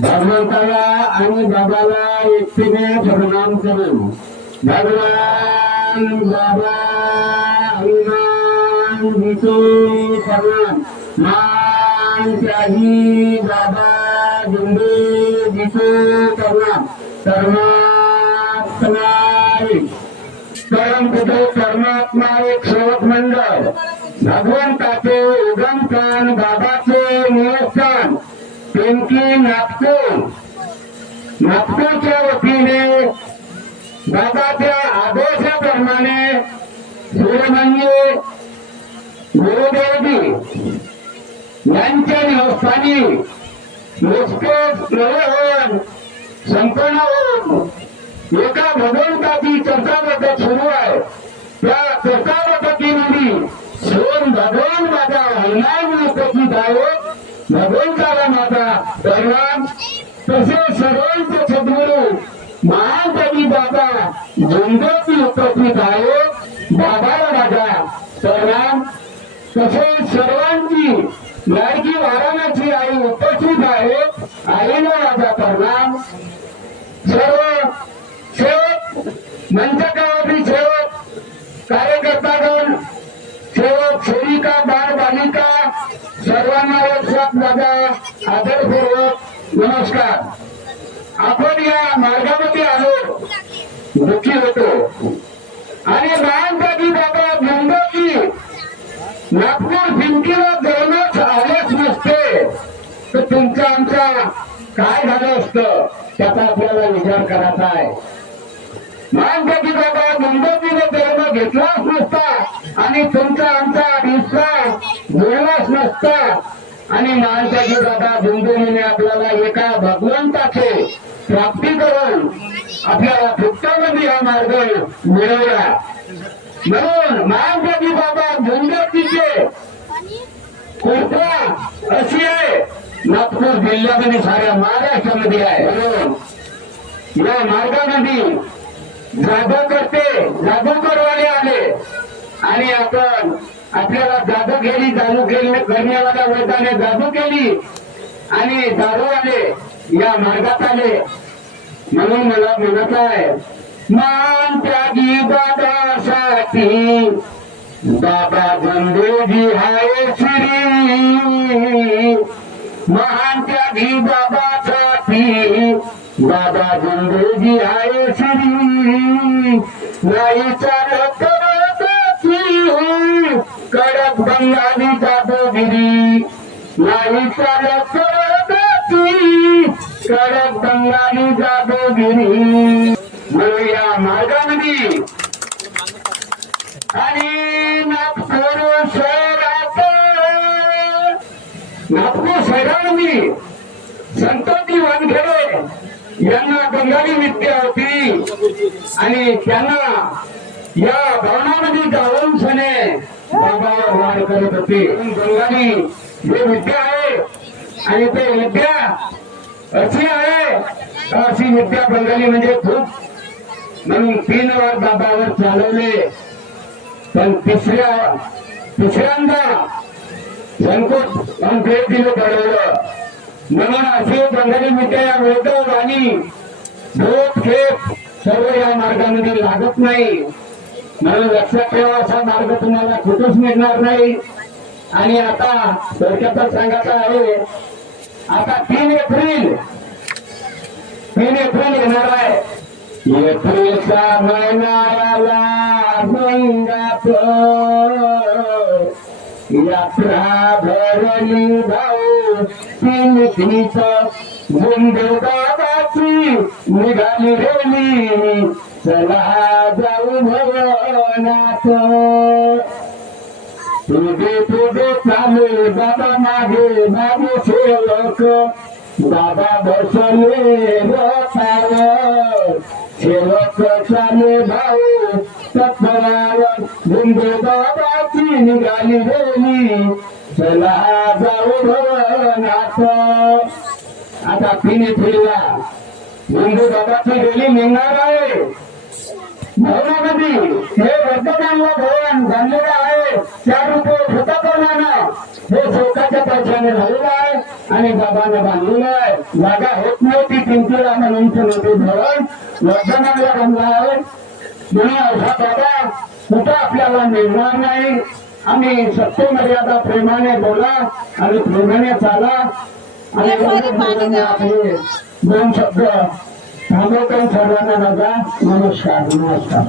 भगवंताला आणि बाबाला एकटीने प्रणाम करून भगवान बाबा हनुमान जीको प्रणाम, मान त्यागी बाबा गुंडे जीको प्रणाम। परमात्मा परमपिता परमात्मा एक सेवक मंडळ भगवंताचे उगमस्थान बाबाचे निवासस्थान पिंकी नागपूरच्या वतीने बाबाच्या आदेशाप्रमाणे सुरमंजी गुरुदेवजी यांच्या निवासस्थानी नुसतेच होऊन संपन्न होऊन एका भगवंताची चर्चा सुरू आहे। त्या चर्चापद्धतीमध्ये स्वयं भगवान माझा हनुमान उपस्थित आहे। भगवंताला माझा परवान, तसेच सर्वांचे सद्गुरू महान कवी बाबा जोंधळी उपस्थित आहे। बाबाला माझा परवान, तसेच सर्वांची लाडकी वाराणाची आई उपस्थित आहे। आईला माझा परवान। सर्व सेवक मंचकावरील सेवक कार्यकर्तागण सेवक सेविका बाळ बालिका सर्वांना एक माझा आदरपूर्वक नमस्कार। आपण या मार्गामध्ये आलो, दुःखी होतो आणि महानकवी बाबा जोंधळी नागपूर भिंतीला जवळच आलेच नसते तर तुमचा आमचा काय झालं असतं त्याचा आपल्याला विचार करायचा आहे। महानकवी बाबा जोंधळीने जन्म घेतलाच नसता आणि तुमचा आमचा विश्वास जुळलाच नसता आणि महानकवी बाबा जोंधळीने आपल्याला एका भगवंताचे प्राप्ती करून आपल्याला भुक्तामध्ये हा मार्ग मिळवला। म्हणून महानकवी बाबा जोंधळीचे कृपा अशी आहे, नागपूर जिल्ह्यामध्ये साऱ्या महाराष्ट्रामध्ये आहे। म्हणून या मार्गामध्ये जादूकरवाले आले आणि आपण आपल्याला जादू केली, करण्यावाल्या वर्गाने जादू केली आणि दारू आले या मार्गात आले। म्हणून मला म्हणत आहे, मान त्यागी बाबासाठी बाबा जोंधळी हाय श्री, महान त्यागी बाबासाठी बाबा जोंधळी हाय श्री। नाही चालत कडक बंगाली जादूगिरी, नाही चालत कडक बंगाली जादूगिरी। म्हणून या मार्गामध्ये आणि नागपूर शहरामध्ये संतती वानखेडे यांना बंगाली विद्या होती आणि त्यांना या भवनामध्ये जाऊन सने बाबावर वाढ करत होते। बंगाली हे विद्या आहे आणि ते विद्या अशी आहे, अशी विद्या बंगाली म्हणजे खूप। म्हणून 3 वार बाबावर चालवले, पण तिसऱ्यांदा संकट दिलं पडवलं। म्हणून असे बंगाली विद्या या वेद आणि भूत खेप सर्व या मार्गामध्ये लागत नाही। म्हणून लक्षात ठेवा, असा मार्ग तुम्हाला कुठेच मिळणार नाही। आणि आता थोडक्यात सांगायचं आहे, आता 3 एप्रिल येणार आहे। एप्रिलचा महिना मंगात यात्रा भरली भाऊ पिंकीचा, जोंधळी बाबाची निघाली रेली, चला जाऊ भवनात। पुढे चाले बाबा मागे मागे सेवक, बाबा बसले रथावर, सेवक चाले भाऊ तत्परावर, जोंधळी बाबाची निघाली रेली, चला जाऊ भवनात। आता 3 एप्रिलला जोंधळी बाबाची रेली निघणार आहे। भवनामध्ये हे वर्धमानला भवन बांधलेलं आहे, 4 रुपये प्रतापनानं हे शोकाच्या पैशाने झालेलं आहे आणि बाबाने बांधलेलं आहे. जागा होत नव्हती पिंपळा म्हणून नदी धरण वर्धमानला बांधला आहे. म्हणून असा बाबा कुठं आपल्याला मिळणार नाही. आम्ही सत्य मर्यादा प्रेमाने बोला आणि प्रेमाने चाला. आणि आपले दोन शब्द थांबवतो. सर्वांना माझा नमस्कार.